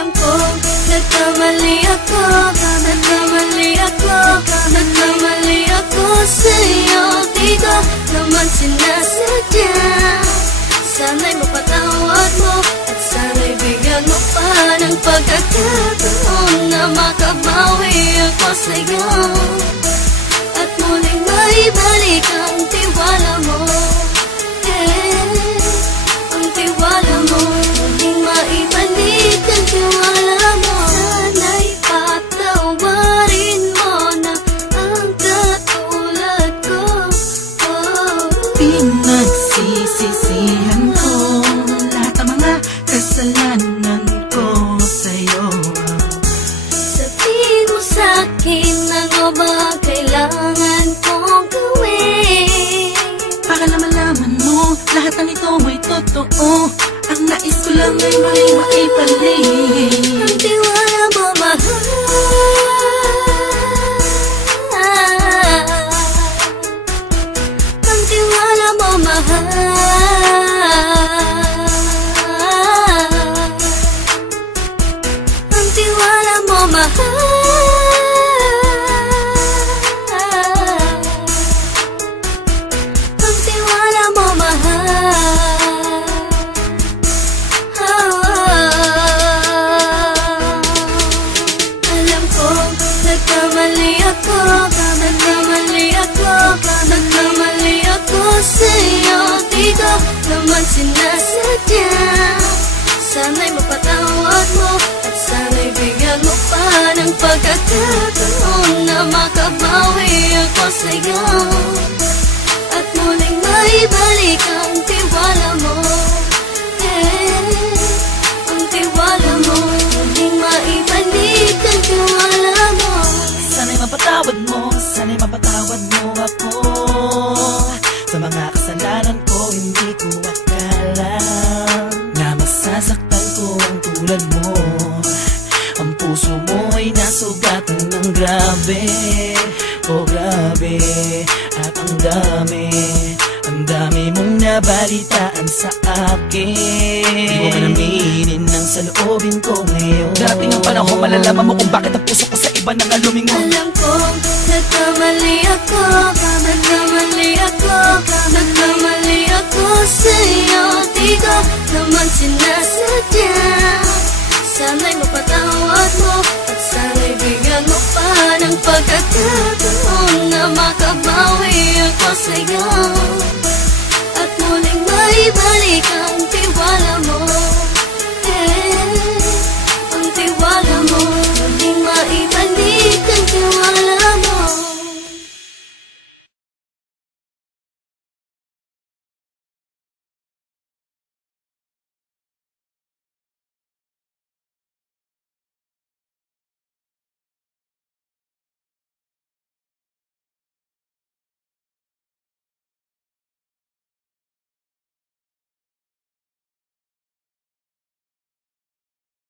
Alam ko, nagkamali ako, nagkamali ako, nagkamali ako sa'yo. Di ko naman sinasadya. Sana'y mapatawad mo at sana'y bigyan mo pa ng pagkakataon na makabawi ako sa'yo at muling maibalik ang tiwala mo. Ang tiwala mo, muling maibalik ang tiwala mo. Sana'y patawarin mo na ang katulad ko. Pinagsisisihan ko lahat ng mga kasalanan ko sa'yo. Sabihin mo sa'kin ano ba kailangan kong gawin para na malaman mo lahat ng ito ay totoo. Ang nais ko lang ay maibalik ang tiwala mo, mahal. Ang tiwala mo, mahal. Ang tiwala mo, mahal. Ang tiwala mo, mahal. Alam ko, nagkamali ako, nagkamali ako, nagkamali ako sa'yo. Di ko naman sinasadya. Sana'y mapatawad mo at sana'y bigyan mo pa ng pagkakataon na makabawi ako sa'yo at muling maibalik ang tiwala mo. Ang tiwala mo, muling maibalik ang tiwala mo. Sana'y mapatawad mo, sana'y mapatawad mo ako sa mga kasalanan ko. Hindi ko akala na masasaktan ko ang tulad mo. Ang puso mo ay nasugatan ng grabe, oh grabe. At ang dami mong nabalitaan sa akin. Di mo man aminin ang saloobin ko ngayon. Darating ang panahon, malalaman mo kung bakit ang puso ko sa iba nang lumingon. Alam ko, nagkamali ako, nagkamali ako, nagkamali ako sa'yo. Di ko naman sinasadya. Sana'y mapatawad mo at sana'y bigyan mo pa ng pagkakataon na makabawi ako sa'yo